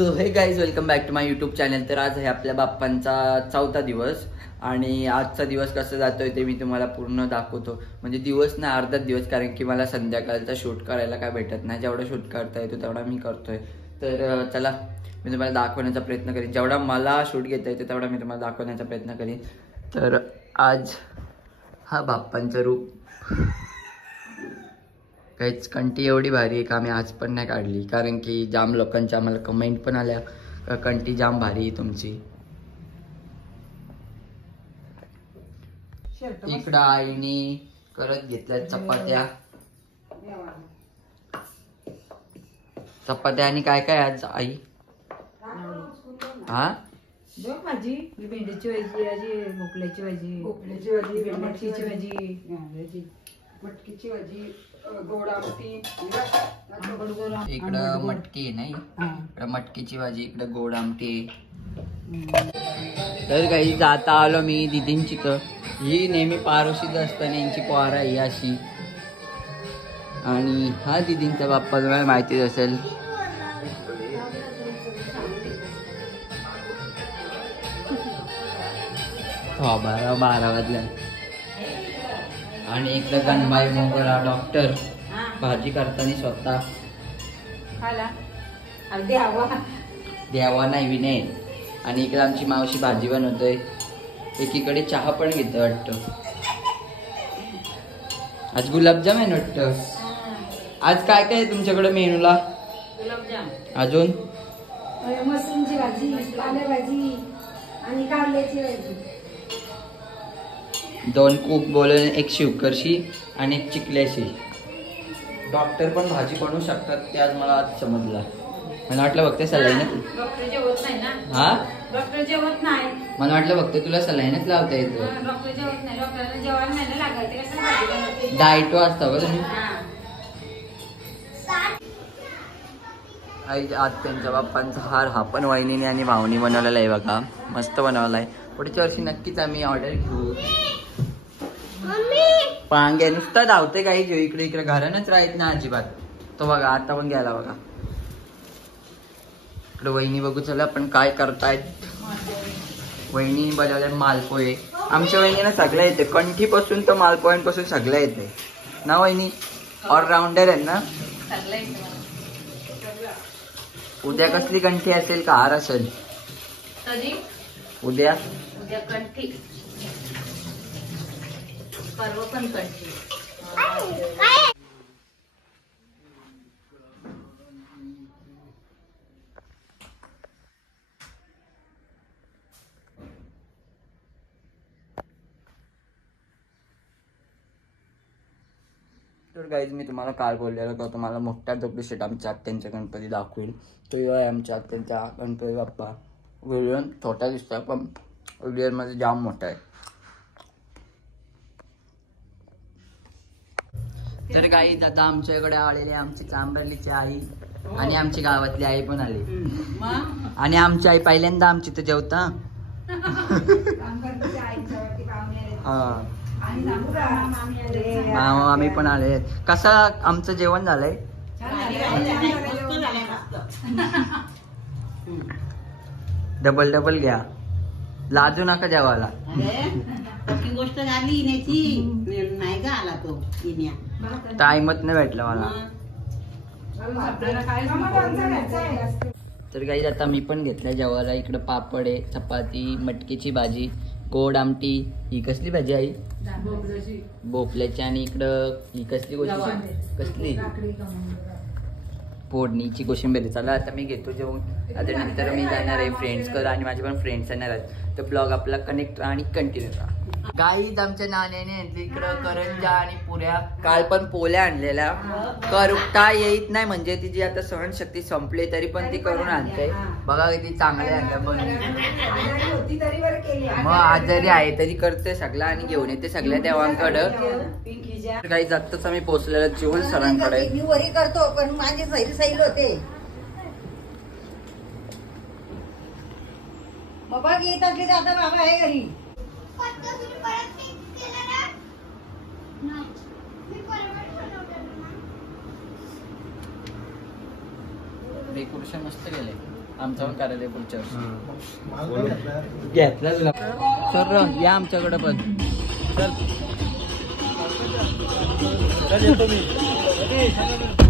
So hey guys welcome back to my YouTube channel. तर आज आहे आपल्या बाप्पांचा 4था दिवस आणि आजचा दिवस कसं जातोय ते मी तुम्हाला पूर्ण दाखवतो. म्हणजे दिवस ना अर्धाच दिवस, कारण की मला संध्याकाळचा शूट करायला काय भेटत नाही. जेवढा शूट करता येतो तेवढा मी करतोय. तर चला मी तुम्हाला दाखवण्याचा प्रयत्न करीन, जेवढा मला शूट घेता येतो तेवढा मी तुम्हाला दाखवण्याचा प्रयत्न करीन. तर आज हा बाप्पांचं रूप काहीच कंठी एवढी भारी आहे का आम्ही आज पण नाही काढली, कारण की जाम लोकांच्या आम्हाला कमेंट पण आल्या कंठी जाम भारी आहे तुमची. इकडं आईने करत घेतल्या चपात्या आणि काय काय आज आई. हा भाजी, भेंडीची भाजी, भोपळ्याची भाजी, मटकीची भाजी, मटकीची भाजी, गोड आमटी. इकडं मटकी आहे नाही, इकडं मटकीची भाजी, इकडं गोड आमटी. तर काही जाता आलो मी दिदींची. तर ही नेहमी पारोशीच असताना यांची पोहार आहे अशी. आणि हा दिदींचा बाप्पा तुम्हाला माहितीच असेल. हो 12 वाजल्या. आणि इकडं गणबाई मोगरा डॉक्टर भाजी करताना स्वतः द्यावा नाही विनय. आणि इकडे आमची मावशी भाजी बनवतोय, एकीकडे चहा पण घेतोय वाटतं. आज गुलाबजाम आहे वाटतं. आज काय काय आहे तुमच्याकडे मेनूला? अजून मशरूमची भाजी, पालेभाजी आणि कारल्याची भाजी. 2 कूक बोलून, एक शिवकरशी आणि एक चिकल्याशी. डॉक्टर पण भाजी बनवू शकतात ते आज मला आज समजलं. मला वाटलं फक्त सलाईनच. डॉक्टर जेवत नाही ना. हा डॉक्टर जेवत नाही. मला वाटलं फक्त तुला सलाईनच लावता येतं. डॉक्टर जेवत नाही. डॉक्टरला जेवायला नाही लागत. ते कसं भाजी बनवते. डाएट असता का तुम्ही? आई आज त्यांच्या बाप्पांचा हार हा पण वहिनीने आणि भावनी बनवलेला आहे बघा. मस्त बनवला आहे. पुढच्या वर्षी नक्कीच आम्ही ऑर्डर घेऊ. पांगे नुसतं धावते काही घेऊ. इकडे इकडे घरानच राहत ना अजिबात. तो बघा आता पण गेला बघा. इकडे वहिनी बघू चला पण काय करतायत. वहिनी बनवले मालपोहे. आमच्या वहिनीला सगळं येते, कंठीपासून तर मालपोह्यांपासून सगळं येते ना वहिनी. ऑलराऊंडर आहे ना. उद्या कसली कंठी असेल का हार असेल उद्या? उद्या कंठी, परवा पण कंठी. तर गाईज मी तुम्हाला काल बोललेलं का तुम्हाला मोठा दगडूशेठ आमच्या आत्यांच्या गणपती दाखवेल. तो आहे आमच्या आत्यांचा गणपती बाप्पा. व्हिडिओ छोटा दिसतोय पण व्हिडिओमध्ये जाम मोठा आहे. तर गाईज आता आमच्याकडे आलेली आमची चांबर्लीची आई आणि आमची गावातली आई पण आली. आणि आमची आई पहिल्यांदा आमची तर जेवता. हा मामा आम्ही पण आले. कसं आमचं जेवण झालंय? डबल डबल घ्या, लाजू नका जेवायला. गोष्ट झाली येण्याची नाही का आला तो टाइमच नाही भेटला मला. तर काही आता मी पण घेतल्या जेवायला. इकडं पापड आहे, चपाती, मटकीची भाजी, गोड आमटी. ही कसली भाजी आई? भोपल्याची. आणि इकडं ही कसली गोष्ट कसली फोडणीची कोशिंबीर. चला आता मी घेतो जेवण. आता नंतर मी जाणार आहे फ्रेंड्स कर आणि माझे पण फ्रेंड्स येणार आहेत. तर ब्लॉग आपला कनेक्ट आणि कंटिन्यू करा. गाईज आमच्या नाण्याने आणली इकडं करंजा आणि पुऱ्या. काल पण पोल्या आणलेल्या. करुटा येत नाही म्हणजे तिची आता सहनशक्ती संपली तरी पण ती करून आणते. बघा किती चांगले आणल्या. मग आजारी आहे तरी करते सगळं आणि घेऊन येते सगळ्या देवांकडं. काही जातच आम्ही पोहोचलेलं जीवन सरांकडे. मी वरी करतो पण माझे सैल होते. बाबा येत असले तर आता बाबा आहे घरी. डेकोरेशन मस्त केलंय. आमचा पण करायला पुढच्या वर्षी घेतला तुला सर या आमच्याकडे पण चल येतो मी